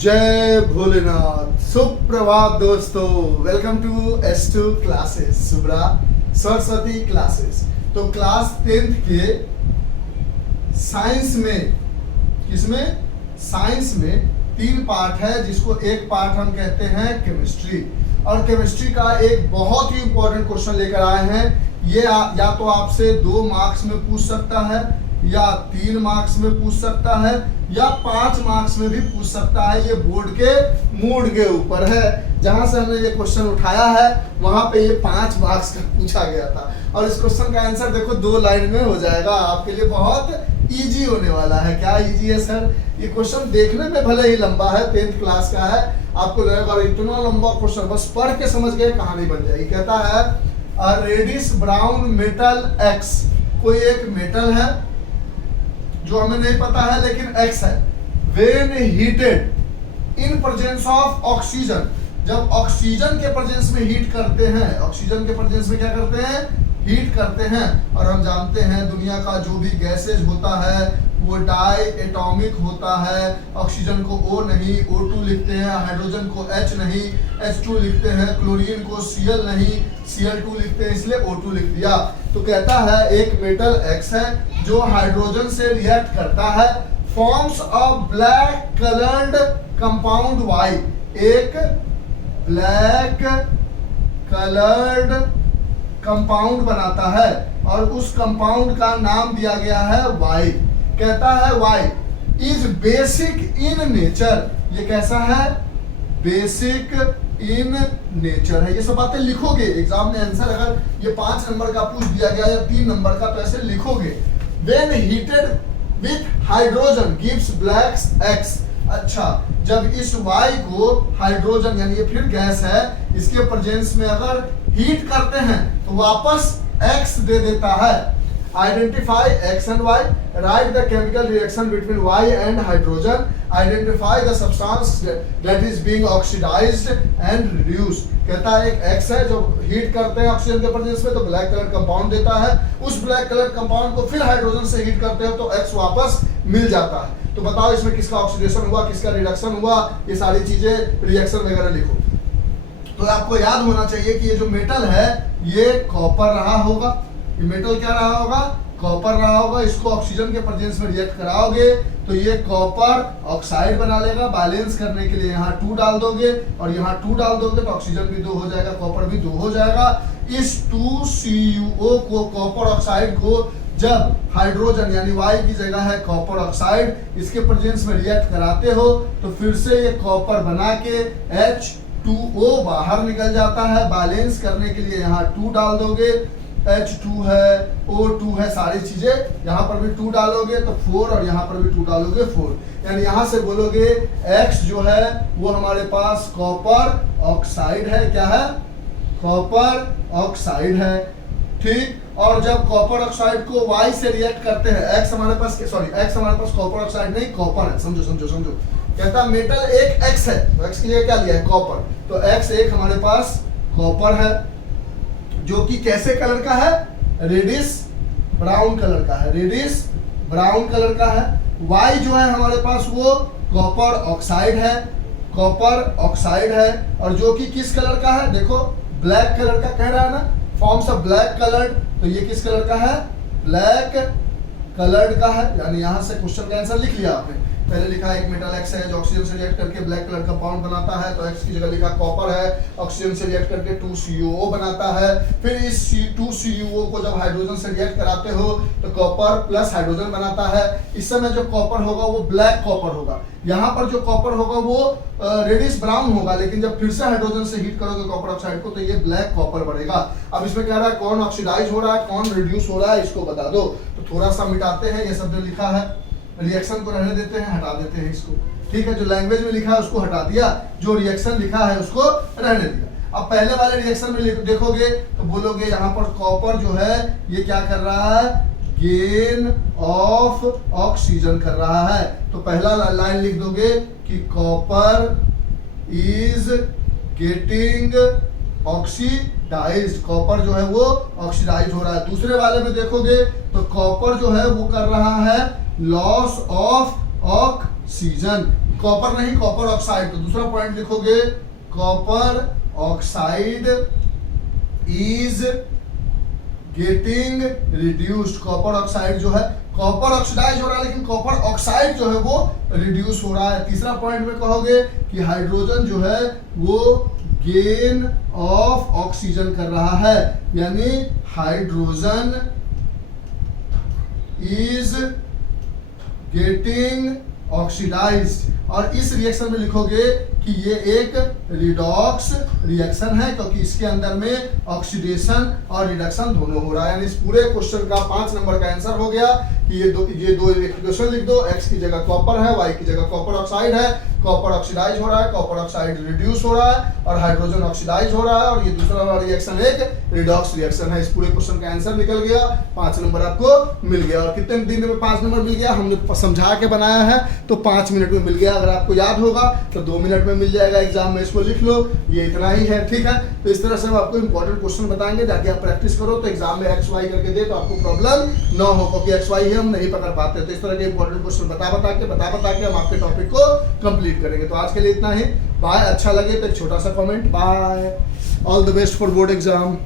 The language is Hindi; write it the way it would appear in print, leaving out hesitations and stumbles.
जय भोलेनाथ। सुप्रभात दोस्तों, welcome to S2 classes, Subra Saraswati classes. तो क्लास 10th के साइंस में, किसमें? साइंस में 3 पार्ट है, जिसको एक पार्ट हम कहते हैं केमिस्ट्री। और केमिस्ट्री का एक बहुत ही इंपॉर्टेंट क्वेश्चन लेकर आए हैं। ये या तो आपसे 2 मार्क्स में पूछ सकता है, या 3 मार्क्स में पूछ सकता है, या 5 मार्क्स में भी पूछ सकता है। ये बोर्ड के मूड के ऊपर है। जहां से हमने ये क्वेश्चन उठाया है वहां पे ये 5 मार्क्स का पूछा गया था। और इस क्वेश्चन का आंसर देखो 2 लाइन में हो जाएगा। आपके लिए बहुत इजी होने वाला है। क्या इजी है सर? ये क्वेश्चन देखने में भले ही लंबा है, 10th क्लास का है, आपको लगेगा इतना लंबा क्वेश्चन, बस पढ़ के समझ गए कहानी बन जाएगी। कहता है रेडिश ब्राउन मेटल एक्स, कोई एक मेटल है जो हमें नहीं पता है लेकिन एक्स है। When heated in presence of oxygen, जब ऑक्सीजन के प्रेजेंस में हीट करते हैं, ऑक्सीजन के प्रेजेंस में क्या करते हैं? हीट करते हैं। और हम जानते हैं दुनिया का जो भी गैसेज होता है वो डाई एटॉमिक होता है। ऑक्सीजन को O नहीं O2 लिखते हैं, हाइड्रोजन को H नहीं H2 लिखते हैं, क्लोरीन को Cl नहीं Cl2 लिखते हैं, इसलिए O2 लिख दिया। तो कहता है एक मेटल X है जो हाइड्रोजन से रिएक्ट करता है, forms a black coloured compound Y, एक ब्लैक कलर्ड कंपाउंड बनाता है और उस कंपाउंड का नाम दिया गया है Y। कहता है Y is basic in nature, ये कैसा है? बेसिक इन नेचर है। ये सब बातें लिखोगे एग्जाम में। आंसर अगर ये 5 नंबर का पूछ दिया गया या 3 नंबर का तो ऐसे लिखोगे। When heated with hydrogen gives black x. अच्छा, जब इस Y को हाइड्रोजन यानी ये फिर गैस है, इसके प्रेजेंस में अगर हीट करते हैं तो वापस X दे देता है। Identify X and Y. Write the chemical reaction between Y and hydrogen. Identify the substance that is being oxidized and reduced. कहता है एक X है जो हीट करते हैं ऑक्सीजन के प्रेजेंस में तो ब्लैक कलर कंपाउंड देता है। उस ब्लैक कलर कंपाउंड को फिर हाइड्रोजन से हीट करते हैं तो X वापस मिल जाता है। तो बताओ इसमें किसका ऑक्सीडेशन हुआ, किसका रिडक्शन हुआ, ये सारी चीजें रिएक्शन वगैरह लिखो। तो आपको याद होना चाहिए कि ये जो मेटल है ये कॉपर रहा होगा। ये मेटल क्या रहा होगा? कॉपर रहा होगा। इसको ऑक्सीजन के प्रेजेंस में रिएक्ट कराओगे तो ये कॉपर ऑक्साइड बना लेगा। बैलेंस करने के लिए यहाँ 2 डाल दोगे और यहाँ 2 डाल दोगे तो ऑक्सीजन भी 2 हो जाएगा, कॉपर भी 2 हो जाएगा। इस 2CuO को, कॉपर ऑक्साइड को, जब हाइड्रोजन यानी Y की जगह है कॉपर ऑक्साइड, इसके प्रेजेंस में रिएक्ट कराते हो तो फिर से ये कॉपर बना के H2O बाहर निकल जाता है। बैलेंस करने के लिए यहाँ 2 डाल दोगे, H2 है, O2 है, सारी चीजें। यहाँ पर भी 2 डालोगे तो 4 और यहाँ पर भी 2 डालोगे 4। यानी यहाँ से बोलोगे X जो है वो हमारे पास कॉपर ऑक्साइड है। क्या है? कॉपर ऑक्साइड है। ठीक। और जब कॉपर ऑक्साइड को Y से रिएक्ट करते हैं, X हमारे पास कॉपर ऑक्साइड नहीं, कॉपर है। समझो समझो समझो। कहता मेटल एक X है तो X की जगह क्या लिया है? कॉपर। तो X एक हमारे पास कॉपर है जो कि कैसे कलर का है? रेडिश ब्राउन कलर का है। रेडिश ब्राउन कलर का है। Y जो है हमारे पास वो कॉपर ऑक्साइड है। कॉपर ऑक्साइड है और जो कि किस कलर का है? देखो ब्लैक कलर का कह रहा है ना, फॉर्म्स ऑफ ब्लैक कलर्ड। तो ये किस कलर का है? ब्लैक कलर्ड का है। यानी यहां से क्वेश्चन का आंसर लिख लिया आपने। पहले लिखा एक मेटल X है जो ऑक्सीजन से रिएक्ट करके ब्लैक कलर कंपाउंड बनाता है, तो X की जगह लिखा कॉपर है, ऑक्सीजन से रिएक्ट करके 2CuO बनाता है। फिर इस 2CuO को जब हाइड्रोजन से रिएक्ट कराते हो तो कॉपर प्लस हाइड्रोजन बनाता है। इस समय जो कॉपर होगा वो ब्लैक कॉपर होगा। यहाँ पर जो कॉपर होगा वो रेडिश ब्राउन होगा, लेकिन जब फिर से हाइड्रोजन से हीट करोगे कॉपर ऑक्साइड को तो ये ब्लैक कॉपर बनेगा। अब इसमें क्या रहा है? कौन ऑक्सीडाइज हो रहा है, कौन रिड्यूस हो रहा है, इसको बता दो। तो थोड़ा सा मिटाते हैं, ये सब जो लिखा है रिएक्शन को रहने देते हैं, हटा देते हैं इसको। ठीक है, जो लैंग्वेज में लिखा है उसको हटा दिया, जो रिएक्शन लिखा है उसको रहने दिया। अब पहले वाले रिएक्शन में देखोगे तो बोलोगे यहाँ पर कॉपर जो है ये क्या कर रहा है? गेन ऑफ ऑक्सीजन कर रहा है। तो पहला लाइन लिख दोगे कि copper is getting oxidised. Copper जो है वो ऑक्सीडाइज हो रहा है। दूसरे वाले में देखोगे तो कॉपर जो है वो कर रहा है लॉस ऑफ ऑक्सीजन। कॉपर नहीं, कॉपर ऑक्साइड। तो दूसरा पॉइंट लिखोगे copper oxide is getting reduced. Copper oxide जो है, कॉपर ऑक्सीडाइज हो रहा है लेकिन कॉपर ऑक्साइड जो है वो रिड्यूस हो रहा है। तीसरा पॉइंट में कहोगे कि हाइड्रोजन जो है वो गेन ऑफ ऑक्सीजन कर रहा है, यानी हाइड्रोजन इज गेटिंग ऑक्सीडाइज्ड। और इस रिएक्शन में लिखोगे कि ये एक रिडॉक्स रिएक्शन है, क्योंकि इसके अंदर में ऑक्सीडेशन और रिडक्शन दोनों हो रहा है। यानी इस पूरे क्वेश्चन का 5 नंबर का आंसर हो गया कि ये दो इक्वेशन लिख दो। x की जगह कॉपर है, y की जगह कॉपर ऑक्साइड है। कॉपर ऑक्सीडाइज हो रहा है, कॉपर ऑक्साइड रिड्यूस हो रहा है और हाइड्रोजन ऑक्सीडाइज हो रहा है। और ये दूसरा वाला रिएक्शन एक रिडॉक्स रिएक्शन है। इस पूरे क्वेश्चन का आंसर निकल गया, 5 नंबर आपको मिल गया। और कितने दिन में 5 नंबर मिल गया, हमने समझा के बनाया है तो 5 मिनट में मिल गया। अगर आपको याद होगा तो 2 मिनट में मिल जाएगा एग्जाम में, इसको लिख लो। ये इतना ही है, ठीक है। तो इस तरह से हम आपको इंपॉर्टेंट क्वेश्चन बताएंगे, जाके आप प्रैक्टिस करो तो एग्जाम में एक्स वाई करके दे तो आपको प्रॉब्लम ना हो, क्योंकि एक्स वाई हम नहीं पकड़ पाते। तो इस तरह के इंपॉर्टेंट क्वेश्चन बता के हम आपके टॉपिक को कंप्लीट करेंगे। तो आज के लिए इतना ही। बाय। अच्छा लगे तो एक छोटा सा comment. Bye. All the best for board exam.